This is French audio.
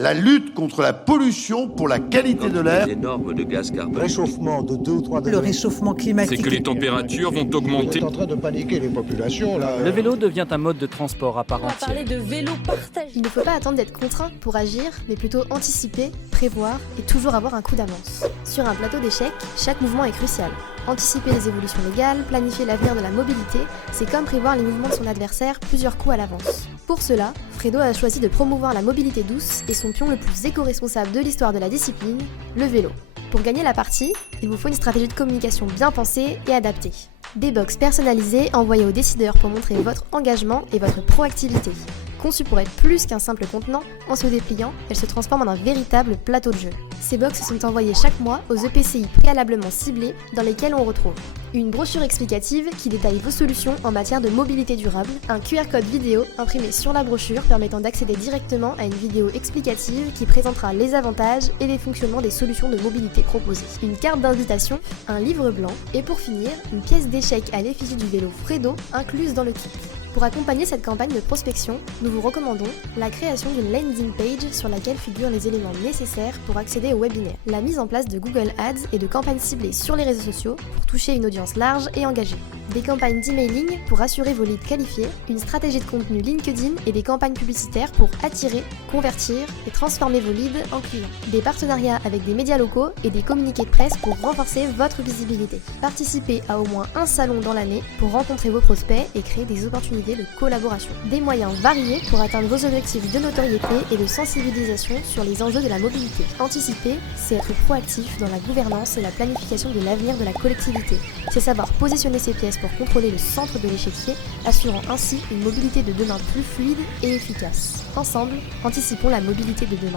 la lutte contre la pollution pour la qualité de l'air. Les normes de gaz carbone. Réchauffement de 2 ou 3 degrés. Le réchauffement climatique. C'est que les températures vont augmenter. Vous êtes en train de paniquer les populations, là. Le vélo devient un mode de transport à part On va entière. parler de vélo partagé. Il ne faut pas attendre d'être contraint pour agir, mais plutôt anticiper, prévoir et toujours avoir un coup d'avance. Sur un plateau d'échecs, chaque mouvement est crucial. Anticiper les évolutions légales, planifier l'avenir de la mobilité, c'est comme prévoir les mouvements de son adversaire plusieurs coups à l'avance. Pour cela, Fredo a choisi de promouvoir la mobilité douce et son pion le plus éco-responsable de l'histoire de la discipline, le vélo. Pour gagner la partie, il vous faut une stratégie de communication bien pensée et adaptée. Des box personnalisées envoyées aux décideurs pour montrer votre engagement et votre proactivité. Conçues pour être plus qu'un simple contenant, en se dépliant, elles se transforment en un véritable plateau de jeu. Ces box sont envoyées chaque mois aux EPCI préalablement ciblés dans lesquels on retrouve une brochure explicative qui détaille vos solutions en matière de mobilité durable, un QR code vidéo imprimé sur la brochure permettant d'accéder directement à une vidéo explicative qui présentera les avantages et les fonctionnements des solutions de mobilité proposées, une carte d'invitation, un livre blanc et pour finir, une pièce d'échec à l'effigie du vélo Fredo incluse dans le kit. Pour accompagner cette campagne de prospection, nous vous recommandons la création d'une landing page sur laquelle figurent les éléments nécessaires pour accéder au webinaire, la mise en place de Google Ads et de campagnes ciblées sur les réseaux sociaux pour toucher une audience large et engagée, des campagnes d'emailing pour assurer vos leads qualifiés, une stratégie de contenu LinkedIn et des campagnes publicitaires pour attirer, convertir et transformer vos leads en clients, des partenariats avec des médias locaux et des communiqués de presse pour renforcer votre visibilité. Participez à au moins un salon dans l'année pour rencontrer vos prospects et créer des opportunités de collaboration. Des moyens variés pour atteindre vos objectifs de notoriété et de sensibilisation sur les enjeux de la mobilité. Anticiper, c'est être proactif dans la gouvernance et la planification de l'avenir de la collectivité. C'est savoir positionner ses pièces pour contrôler le centre de l'échiquier, assurant ainsi une mobilité de demain plus fluide et efficace. Ensemble, anticipons la mobilité de demain.